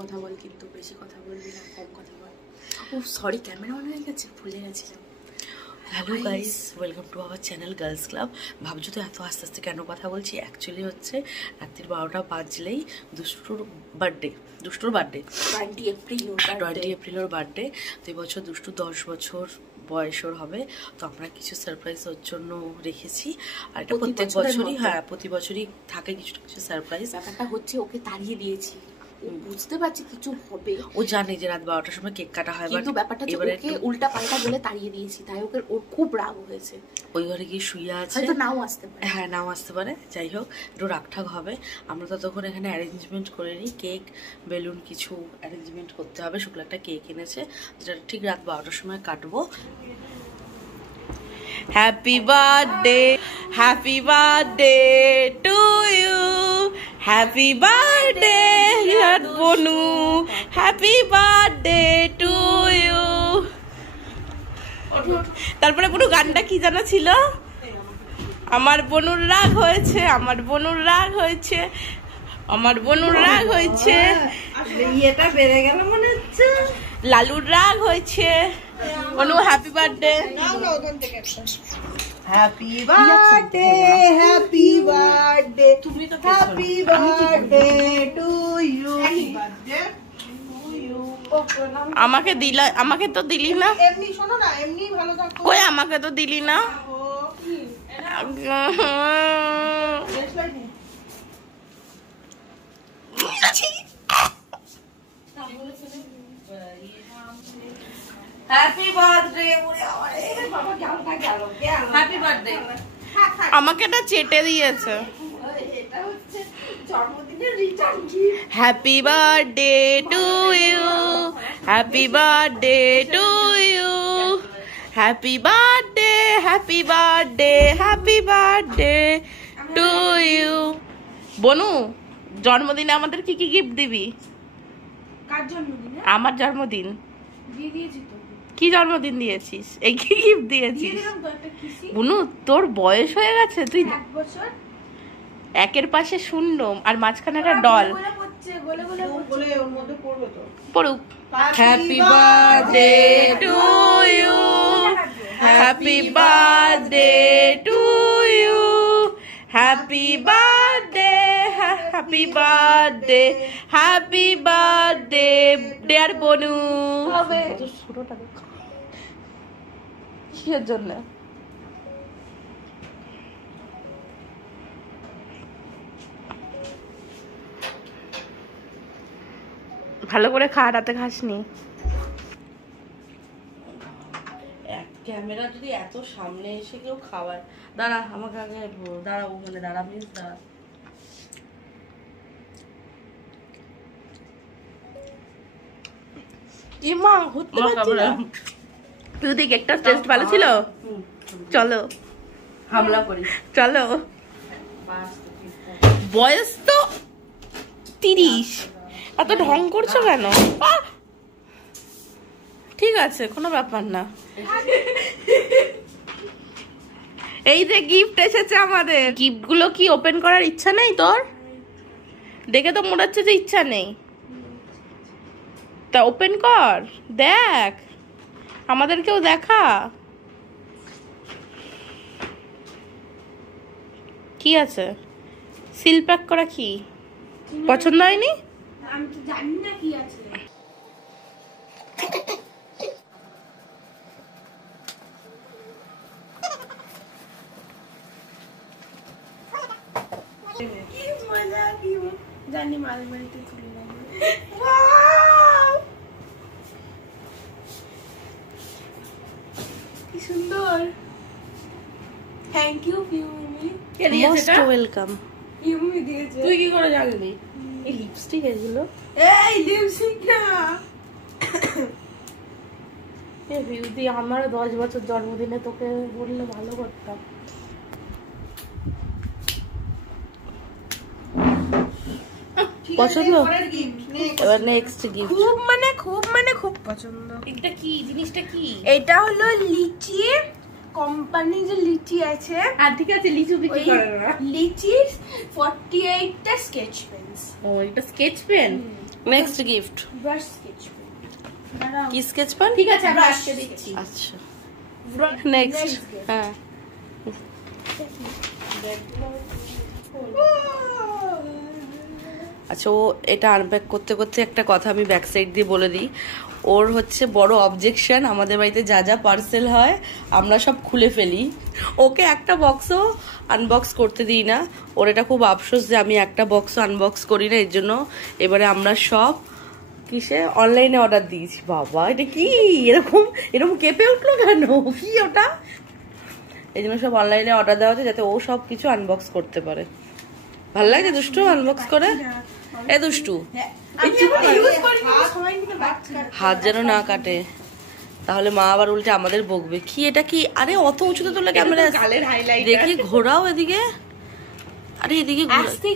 কথা বল, কিন্তু বেশি কথা বলবি না, কম কথা বল। ও সরি, ক্যামেরা অন হয়ে গেছে, ভুলে গেছিলাম। Hello guys, welcome to our channel girls club. ভাবছো তো এত আস্তে আস্তে কেন কথা বলছি? অ্যাকচুয়ালি হচ্ছে রাত্রির 12টা বাজলেই দুষ্টুর বার্থডে 20 এপ্রিল ওর বার্থডে। তো এবছর দুষ্টু 10 বছর বয়স ওর হবে। তো আমরা কিছু সারপ্রাইজ ওর জন্য রেখেছি। আর এটা প্রত্যেক বছরই, প্রতি বছরই থাকে কিছু কিছু সারপ্রাইজ। ব্যাপারটা হচ্ছে ওকে তাড়িয়ে দিয়েছি, বুঝতে পারছি কিছু হবে। ও জানে যে রাত 12টার সময় কেক কাটা হয়, কিন্তু ব্যাপারটা ওকে উল্টা পাল্টা বলে তাড়িয়ে দিয়েছি, তাই ওর খুব রাগ হয়েছে। ওই ঘরে গিয়ে শুয়ে আছে, হয়তো নাও আসতে পারে। হ্যাঁ, নাও আসতে পারে। যাই হোক, একটু রাগঠাগ হবে। আমরা ততক্ষণ এখানে অ্যারেঞ্জমেন্ট করে নিই, কেক বেলুন কিছু অ্যারেঞ্জমেন্ট করতে হবে। শুক্লা একটা কেক এনেছে, যেটা ঠিক রাত 12টার সময় কাটবো। Happy birthday, happy birthday to you, happy birthday dear Bonu, happy birthday to you. তারপরে পুরো গানটা কি জানা ছিল? আমার বনুর রাগ হয়েছে, আমার বনুর রাগ হয়েছে, আমার বনুর রাগ হয়েছে, এটা বেড়ে গেল মনে হচ্ছে। লালুর রাগ হয়েছে। Bonu happy birthday. Happy birthday, happy birthday, তুমি তো হ্যাপি বার্থডে টু ইউ। আমাকে দিলা, আমাকে তো দিলি না। এমনি শোনো না, এমনি ভালো থাকো। কই আমাকে তো দিলি না। হ্যাপি বার্থডে, বাবা গালটা গেল, হ্যাপি বার্থডে। আমাকে এটা চেটে দিয়েছে। এটা হচ্ছে জন্মদিনের return gift. Happy birthday to you, happy birthday to you, happy birthday, happy birthday, happy birthday to you. Bonu, জন্মদিনে আমাদের কি কি গিফট দিবি? কার জন্মদিনে? আমার জন্মদিন। দিয়ে দিয়েছি তো। কি জন্মদিন দিয়েছিস? এই কি গিফট দিয়েছিস? বুনু, তোর বয়স হয়ে গেছে, তুই 1 বছর। একের পাশে শূন্য আর মাঝখানে একটা ডল। পড়ুক। Happy birthday to you, happy birthday to you, happy birthday, happy birthday, happy birthday dear Bonu. কিসের জন্য? ভালো করে খা, রাতে খাসনি। ক্যামেরা যদি এত সামনে এসে কেউ খাওয়ায়, দাঁড়া আমাকে আগে দাঁড়া, ওখানে দাঁড়া প্লিজ, দাঁড়া। ইমা হতে পারছি না। তুই দেখ, একটা টেস্ট ভালো ছিল। চলো হামলা করি, চলো। বয়স তো 30, এত ঢং করছো কেন? ঠিক আছে, কোনো ব্যাপার না। এই যে গিফট এসেছে আমাদের, গিফট গুলো কি ওপেন করার ইচ্ছা নেই তোর? দেখে তো মনে হচ্ছে যে ইচ্ছা নেই। তা ওপেন কর, দেখ, আমাদেরকেও দেখা। কি আছে? সিল প্যাক করা কি পছন্দ হয়নি? আমি তো জানি না কি আছে। কি মজা, কি জানি মালবাড়িতে তুলে নেবো। কি সুন্দর। Thank you Piumi. Most welcome. Piumi দিয়েছে। তুই কি করে জানলি? এই লিপস্টিক এগুলো, এই লিপস্টিক না। যদি আমার 10 বছর জন্মদিনে তোকে বললে ভালো করতাম। পছন্দ? এবার নেক্সট গিফট। খুব পছন্দ। এটা কি জিনিসটা? কি এটা হলো লিচি কোম্পানি, যে লিচি আছে। আর ঠিক আছে, লিচু বিক্রি করে না। লিচির 48টা স্কেচ পেন্স। ও, এটা sketch pen. Next gift brush sketch কি স্কেচ পেন? ঠিক আছে আমরা আজকে দিচ্ছি। আচ্ছা নেক্সট হ্যাঁ আচ্ছা ও এটা আনপ্যাক করতে করতে একটা কথা আমি ব্যাক সাইড দিয়ে বলে দিই। ওর হচ্ছে বড় অবজেকশন, আমাদের বাড়িতে যা যা পার্সেল হয় আমরা সব খুলে ফেলি, ওকে একটা বক্সও আনবক্স করতে দিই না। ওর এটা খুব আফসোস যে আমি একটা বক্সও আনবক্স করি না, এর জন্য এবারে আমরা সব কিসে অনলাইনে অর্ডার দিয়েছি। বাবা এটা কি এরকম এরকম কেঁপে উঠলো কেন, কি ওটা? এই জন্য সব অনলাইনে অর্ডার দেওয়া হচ্ছে যাতে ও সব কিছু আনবক্স করতে পারে। ভালো লাগে দুষ্টু আনবক্স করে? এ দুষ্টু হাত যেন না কাটে, তাহলে মা আবার উল্টে আমাদের বকবে। কি এটা কি? আরে অত উঁচুতে তোলা ক্যামেরা, দেখি ঘোরাও এদিকে। আরে এদিকে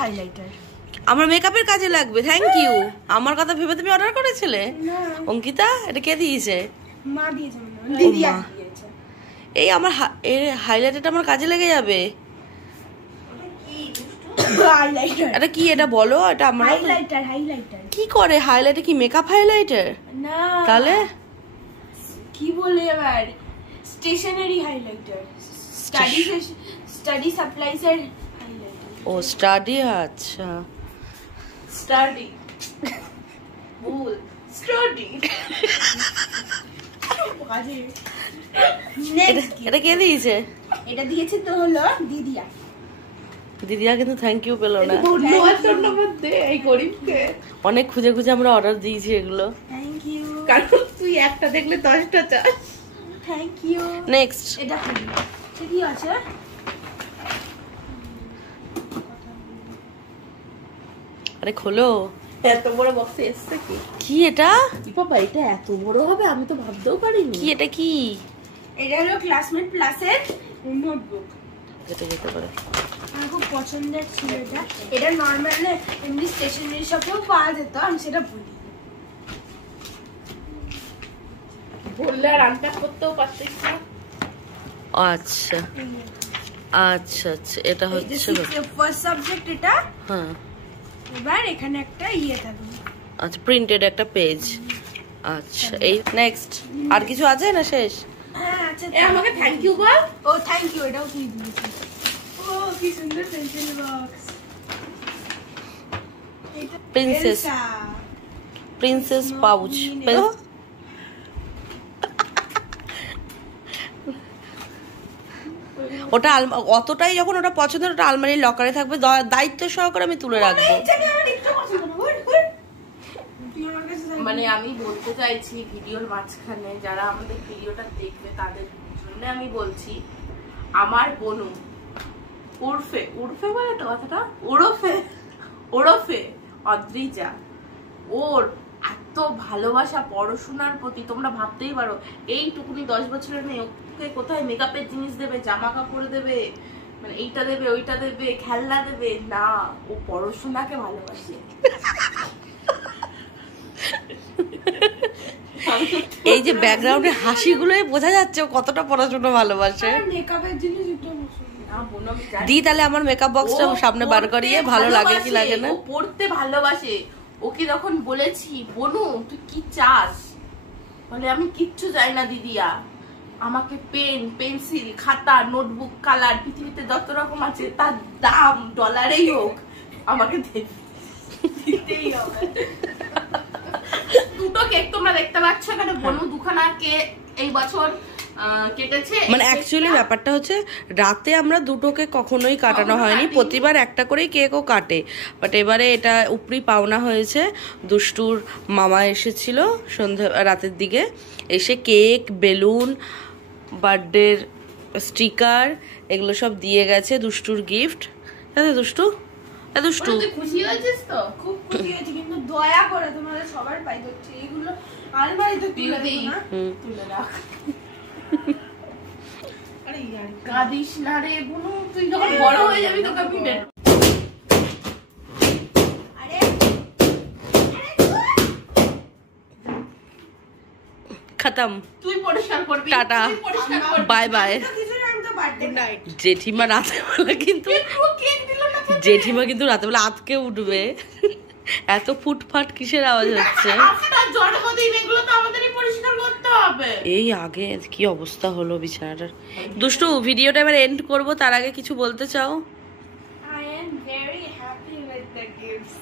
হাইলাইটার আমার মেকআপের কাজে লাগবে। Thank you. আমার কথা ভেবে তুমি অর্ডার করেছিলে? অঙ্কিতা এটা কে দিয়েছে? মা দিয়েছে, দিদি দিয়েছে। এই আমার হাইলাইটারটা আমার কাজে লেগে যাবে। এটা কি এটা বলো? এটা আমার হাইলাইটার কি করে? হাইলাইটার কি মেকআপ হাইলাইটার না, তাহলে কি বলে এবার স্টেশনারি হাইলাইটার, স্টাডি সাপ্লাইস এর হাইলাইটার। ও স্টাডি, আচ্ছা স্টাডি ভুল স্টাডি। এটা কে দিয়েছে? এটা দিয়েছে তো হলো দিদিয়া। দিদিয়া কিন্তু থ্যাংক ইউ পেলো না। ধন্যবাদ দে এই গরিবকে। অনেক খুঁজে খুঁজে আমরা অর্ডার দিয়েছি এগুলো। থ্যাংক ইউ, কারণ তুই একটা দেখলে 10টা চাস। Thank you. নেক্সট এটা কি আছে? আরে খোলো। এত বড় বক্সে এসছে কি? কি এটা? বাবা এটা এত বড় হবে আমি তো ভাবতেও পারিনি। কি এটা কি? এটা হলো ক্লাসমেট প্লাসের নোটবুক। যেতে যেতে পারে। আমার খুব পছন্দের ছিল এটা। এটা নর্মাল এমনি স্টেশনারি শপেও পাওয়া যেত, আমি সেটা ভুলি। বললে আর আনপ্যাক করতেও পারতিস না। আচ্ছা আচ্ছা আচ্ছা এটা হচ্ছে ফার্স্ট সাবজেক্ট এটা। হ্যাঁ এবার এখানে একটা থাকবে। আচ্ছা প্রিন্টেড একটা পেজ। আচ্ছা এই নেক্সট আর কিছু আছে না শেষ? হ্যাঁ আচ্ছা আমাকে থ্যাংক ইউ বল। ও থ্যাংক ইউ, এটাও তুই দিয়েছিস। ও কি সুন্দর পেন্সিল বক্স। Princess pouch. ওটা অতটাই যখন ওটা পছন্দের, ওটা আলমারির লকারে থাকবে, দায়িত্ব সহকারে আমি তুলে রাখবো। মানে আমি বলতে চাইছি ভিডিওর মাঝখানে যারা আমাদের ভিডিওটা দেখবে তাদের জন্য আমি বলছি, আমার বনু উর্ফে বলে তো কথাটা, ওরফে অদ্রিজা, ওর এত ভালোবাসা পড়াশোনার প্রতি তোমরা ভাবতেই পারো। এইটুকুনি 10 বছরের মেয়ে ওকে কোথায় মেকআপের জিনিস দেবে, জামা কাপড় দেবে, মানে এইটা দেবে ওইটা দেবে, খেলনা দেবে না, ও পড়াশোনাকে ভালোবাসে। এই যে ব্যাকগ্রাউন্ডে হাসিগুলোই বোঝা যাচ্ছে ও কতটা পড়াশোনা ভালোবাসে। মেকআপের জিনিস দি তাহলে আমার মেকআপ বক্সটা সামনে বার করিয়ে, ভালো লাগে কি লাগে না। ও পড়তে ভালোবাসে। ওকে যখন বলেছি বনু তুই কি চাস, বলে আমি কিচ্ছু চাই না দিদিয়া, আমাকে পেন পেন্সিল খাতা নোটবুক কালার পৃথিবীতে যত রকম আছে তার দাম ডলারেই হোক আমাকে দিতেই হবে। দুটো কেক তোমরা দেখতে পাচ্ছ এখানে, বনু দুখানা কেক এই বছর কেটেছে। মানে অ্যাকচুয়ালি ব্যাপারটা হচ্ছে রাতে আমরা দুটো কেক কখনোই কাটানো হয়নি, প্রতিবার একটা করেই কেকও কাটে। বাট এবারে এটা উপরি পাওনা হয়েছে। দুষ্টুর মামা এসেছিল সন্ধ্যা রাতের দিকে, এসে কেক বেলুন বার্থডের স্টিকার এগুলো সব দিয়ে গেছে, দুষ্টুর গিফট। তাই দুষ্টু দুষ্টু খুশি হয়েছিস তো? খুব খুশি হয়েছি, কিন্তু দয়া করে তোমাদের সবার পাই হচ্ছে এগুলো আলমারিতে তুলে দিই না, তুলে রাখ। আরে यार কাঁদিস না রে বুনু, তুই যখন বড় হয়ে যাবি তোকে আমি আরে খতম। তুই পরিষ্কার করবি, tata bye bye. Good night. জেঠিমা রাতেবেলা কিন্তু কেক দিল না, জেঠিমা কিন্তু রাতেবেলা আতকে উঠবে। এত ফুটফাট কিসের আওয়াজ হচ্ছে? জন্মদিন এগুলো তো আমাদেরই পরিষ্কার করতে হবে। এই আগে কি অবস্থা হলো বিছানাটার। দুষ্টু, ভিডিওটা এবার এন্ড করব, তার আগে কিছু বলতে চাও? I am very happy with the gifts.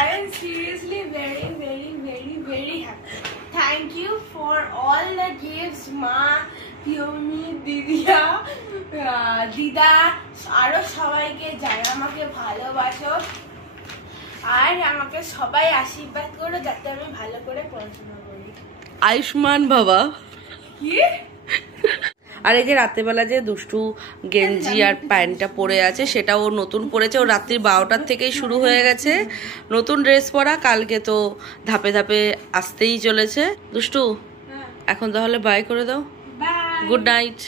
I am seriously very, very, very, very happy. Thank you for all the gifts, Ma, Piomi, Didiya, Dida, আরো সবাইকে যারা আমাকে ভালোবাসো, আর আমাকে সবাই আশীর্বাদ করো যাতে আমি ভালো করে পড়াশোনা করি। আয়ুষ্মান বাবা। কি? আর এই যে রাত্রেবেলা যে দুষ্টু গেঞ্জি আর প্যান্টটা পরে আছে, সেটা ও নতুন পরেছে। ও রাত্রি 12টার থেকেই শুরু হয়ে গেছে নতুন ড্রেস পরা। কালকে তো ধাপে ধাপে আসতেই চলেছে। দুষ্টু, এখন তাহলে বাই করে দাও। বাই। Good night.